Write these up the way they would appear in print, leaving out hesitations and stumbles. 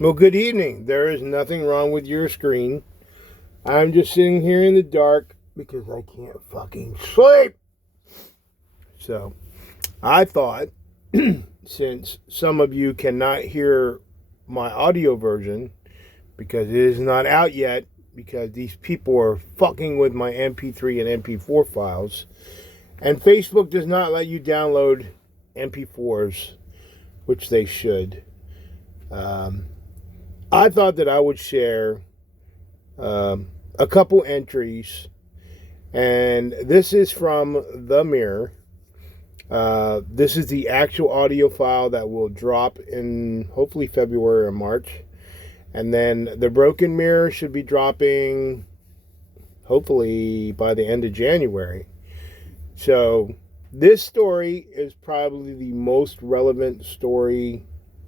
Well, good evening. There is nothing wrong with your screen. I'm just sitting here in the dark because I can't fucking sleep. So, I thought, since some of you cannot hear my audio version because it is not out yet, because these people are fucking with my MP3 and MP4 files, and Facebook does not let you download MP4s, which they should. I thought that I would share a couple entries, and this is from The Mirror. This is the actual audio file that will drop in hopefully February or March. And then The Broken Mirror should be dropping hopefully by the end of January. So this story is probably the most relevant story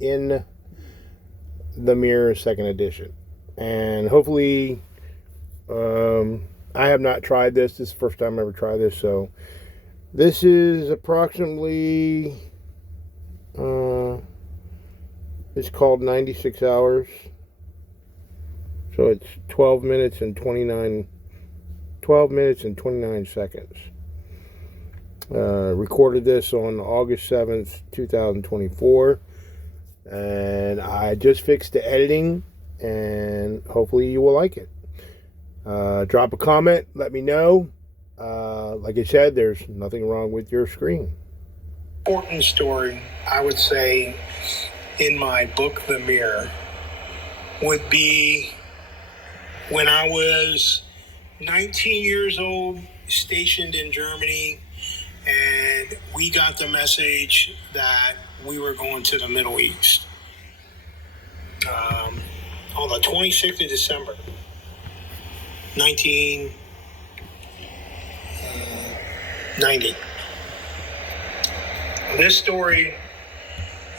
in The Mirror second edition. And hopefully, I have not tried this. This is the first time I ever tried this. So this is approximately, it's called 96 hours. So it's 12 minutes and 29 seconds. Recorded this on August 7th, 2024. And I just fixed the editing, and hopefully you will like it. Drop a comment, let me know. Like I said, there's nothing wrong with your screen. Important story, I would say, in my book, The Mirror, would be when I was 19 years old, stationed in Germany, and we got the message that we were going to the Middle East on the 26th of December, 1990. This story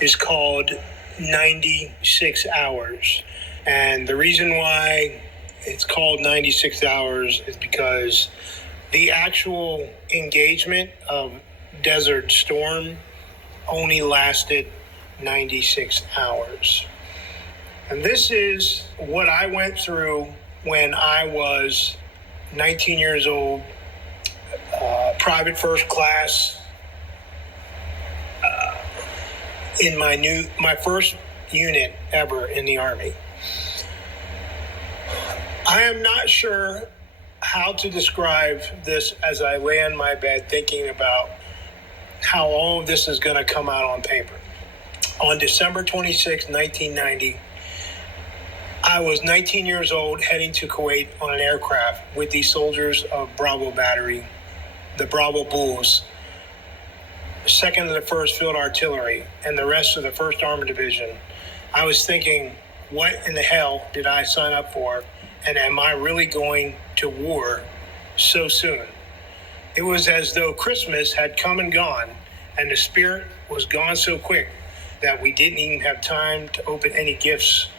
is called 96 Hours. And the reason why it's called 96 Hours is because the actual engagement of Desert Storm only lasted 96 hours. And this is what I went through when I was 19 years old, private first class, in my first unit ever in the Army. I am not sure how to describe this as I lay in my bed thinking about how all of this is going to come out on paper. On December 26, 1990, I was 19 years old, heading to Kuwait on an aircraft with the soldiers of Bravo Battery, the Bravo Bulls, 2nd of the 1st Field Artillery, and the rest of the 1st Armored Division. I was thinking, what in the hell did I sign up for? And am I really going to war so soon? It was as though Christmas had come and gone, and the spirit was gone so quick that we didn't even have time to open any gifts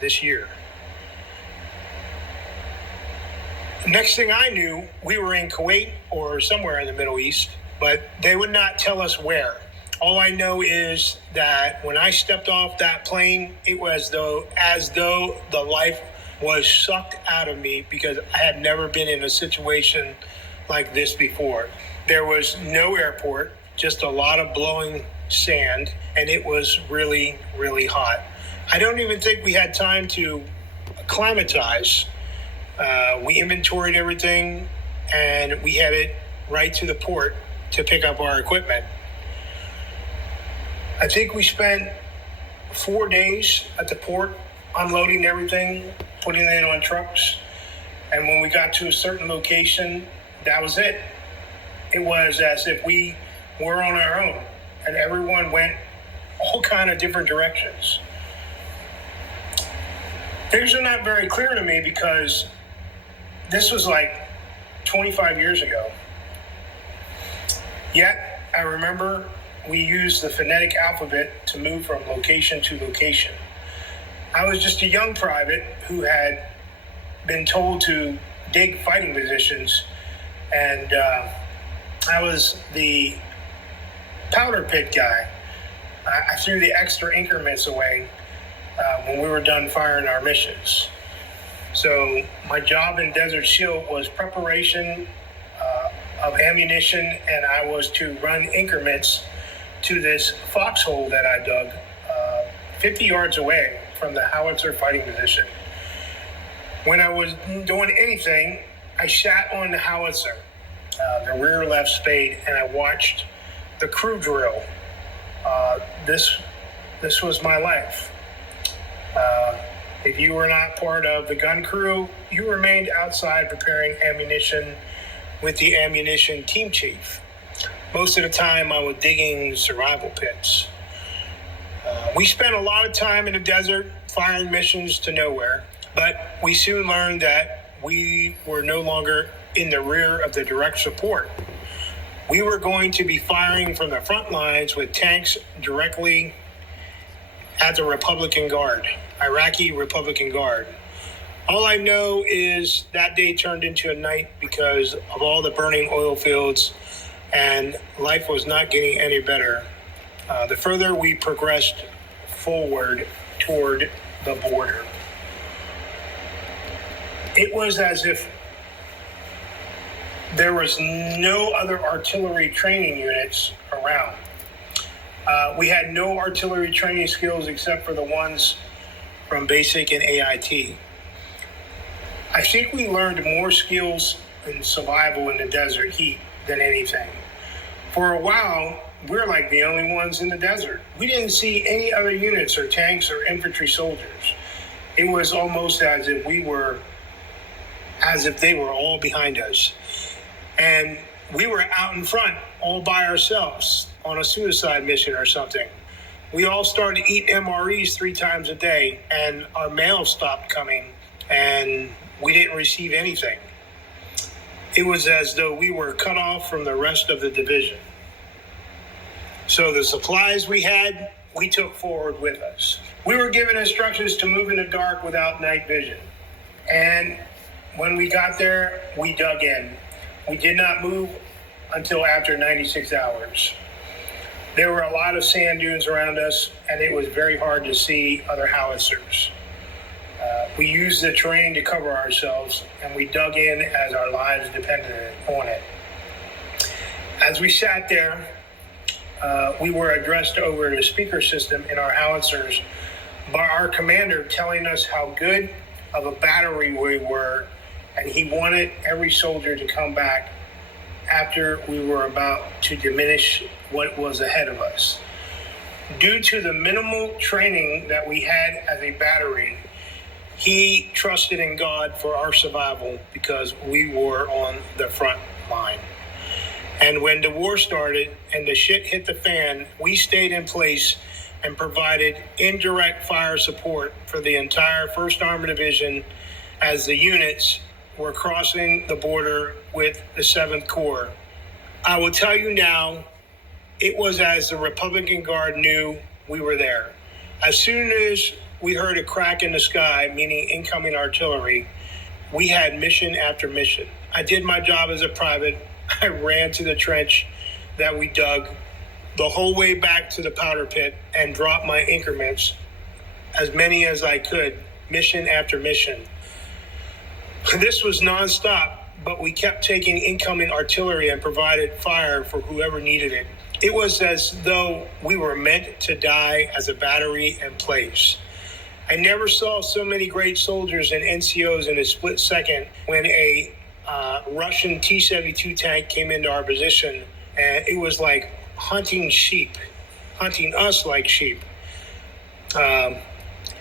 this year. Next thing I knew, we were in Kuwait or somewhere in the Middle East, but they would not tell us where. All I know is that when I stepped off that plane, it was as though the life was sucked out of me, because I had never been in a situation like this before. There was no airport, just a lot of blowing sand, and it was really, really hot. I don't even think we had time to acclimatize. We inventoried everything, and we headed right to the port to pick up our equipment. I think we spent 4 days at the port unloading everything, putting it on trucks. And when we got to a certain location, that was it. It was as if we were on our own, and everyone went all kind of different directions. Things are not very clear to me because this was like 25 years ago. Yet, I remember we used the phonetic alphabet to move from location to location. I was just a young private who had been told to dig fighting positions, and I was the powder pit guy. I threw the extra increments away, when we were done firing our missions. So my job in Desert Shield was preparation of ammunition, and I was to run increments to this foxhole that I dug 50 yards away from the howitzer fighting position. When I was doing anything, I sat on the howitzer, the rear left spade, and I watched the crew drill. This was my life. If you were not part of the gun crew, you remained outside preparing ammunition with the ammunition team chief. Most of the time I was digging survival pits. We spent a lot of time in the desert firing missions to nowhere, but we soon learned that we were no longer in the rear of the direct support. We were going to be firing from the front lines with tanks directly at the Republican Guard, Iraqi Republican Guard. All I know is that day turned into a night because of all the burning oil fields, and life was not getting any better. The further we progressed forward toward the border, it was as if there was no other artillery training units around. We had no artillery training skills except for the ones from basic and AIT. I think we learned more skills in survival in the desert heat than anything. For a while, we're like the only ones in the desert. We didn't see any other units or tanks or infantry soldiers. It was almost as if they were all behind us. And we were out in front all by ourselves on a suicide mission or something. We all started to eat MREs 3 times a day, and our mail stopped coming, and we didn't receive anything. It was as though we were cut off from the rest of the division. So the supplies we had, we took forward with us. We were given instructions to move in the dark without night vision. And when we got there, we dug in. We did not move until after 96 hours. There were a lot of sand dunes around us, and it was very hard to see other howitzers. We used the terrain to cover ourselves, and we dug in as our lives depended on it. As we sat there, we were addressed over the speaker system in our howitzers by our commander telling us how good of a battery we were, and he wanted every soldier to come back after we were about to diminish what was ahead of us. Due to the minimal training that we had as a battery, he trusted in God for our survival because we were on the front line. And when the war started and the shit hit the fan, we stayed in place and provided indirect fire support for the entire 1st Armored Division as the units were crossing the border with the 7th Corps. I will tell you now, it was as the Republican Guard knew we were there. As soon as we heard a crack in the sky, meaning incoming artillery, we had mission after mission. I did my job as a private. I ran to the trench that we dug the whole way back to the powder pit and dropped my increments, as many as I could, mission after mission. This was nonstop, but we kept taking incoming artillery and provided fire for whoever needed it. It was as though we were meant to die as a battery in place. I never saw so many great soldiers and NCOs in a split second when a Russian T-72 tank came into our position, and it was like hunting us like sheep.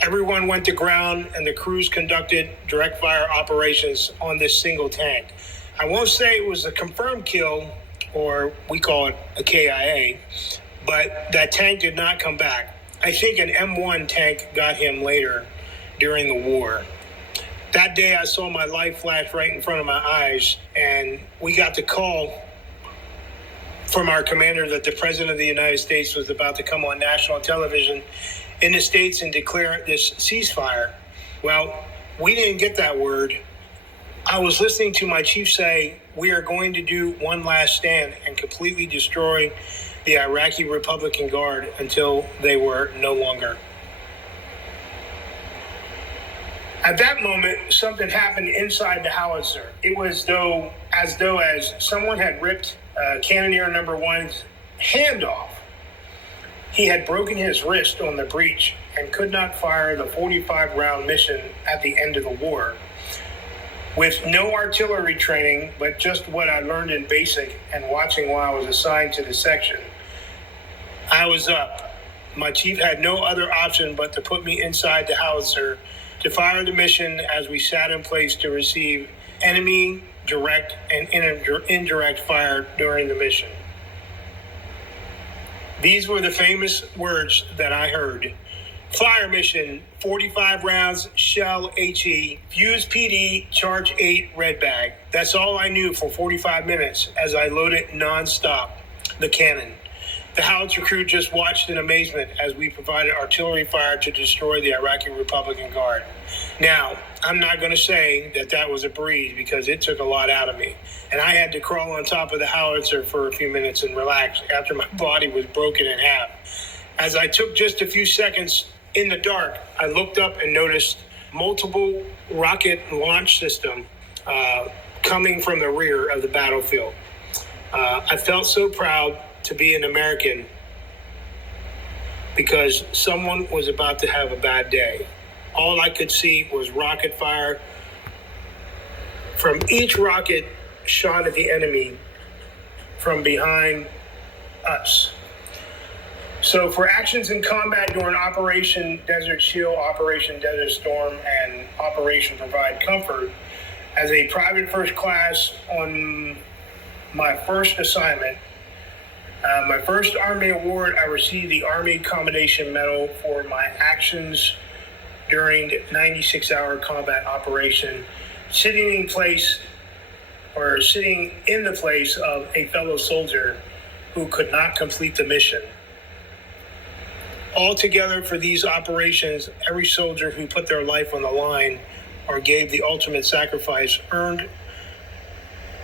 Everyone went to ground, and the crews conducted direct fire operations on this single tank. I won't say it was a confirmed kill, or we call it a KIA, but that tank did not come back. I think an M1 tank got him later during the war. That day I saw my life flash right in front of my eyes, and we got the call from our commander that the President of the United States was about to come on national television in the States and declare this ceasefire. Well, we didn't get that word. I was listening to my chief say, we are going to do one last stand and completely destroy the Iraqi Republican Guard until they were no longer. At that moment, something happened inside the howitzer. It was as though someone had ripped Cannoneer number one's hand off. He had broken his wrist on the breech and could not fire the 45-round mission at the end of the war. With no artillery training, but just what I learned in basic and watching while I was assigned to the section, I was up. My chief had no other option but to put me inside the howitzer to fire the mission as we sat in place to receive enemy direct and indirect fire during the mission. These were the famous words that I heard. Fire mission, 45 rounds, shell HE, fuse PD, charge 8, red bag. That's all I knew for 45 minutes as I loaded nonstop the cannon. The howitzer crew just watched in amazement as we provided artillery fire to destroy the Iraqi Republican Guard. Now, I'm not going to say that was a breeze because it took a lot out of me. And I had to crawl on top of the howitzer for a few minutes and relax after my body was broken in half. As I took just a few seconds in the dark, I looked up and noticed multiple rocket launch system coming from the rear of the battlefield. I felt so proud to be an American because someone was about to have a bad day. All I could see was rocket fire from each rocket shot at the enemy from behind us. So for actions in combat during Operation Desert Shield, Operation Desert Storm, and Operation Provide Comfort, as a private first class on my first assignment, my first Army award, I received the Army Commendation Medal for my actions during 96-hour combat operation, sitting in the place of a fellow soldier who could not complete the mission. Altogether, for these operations, every soldier who put their life on the line or gave the ultimate sacrifice earned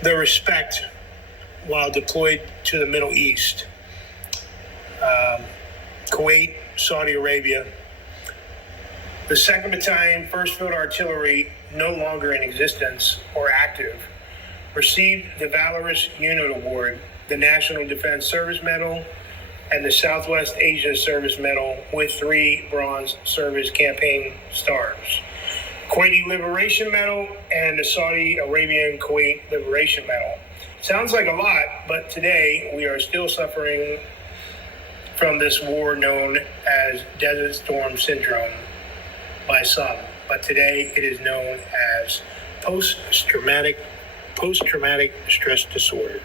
the respect while deployed to the Middle East. Kuwait, Saudi Arabia. The 2nd Battalion, 1st Field Artillery, no longer in existence or active, received the Valorous Unit Award, the National Defense Service Medal, and the Southwest Asia Service Medal with 3 Bronze Service Campaign Stars, Kuwaiti Liberation Medal, and the Saudi Arabian Kuwait Liberation Medal. Sounds like a lot, but today we are still suffering from this war known as Desert Storm Syndrome by some, but today it is known as post-traumatic stress disorder.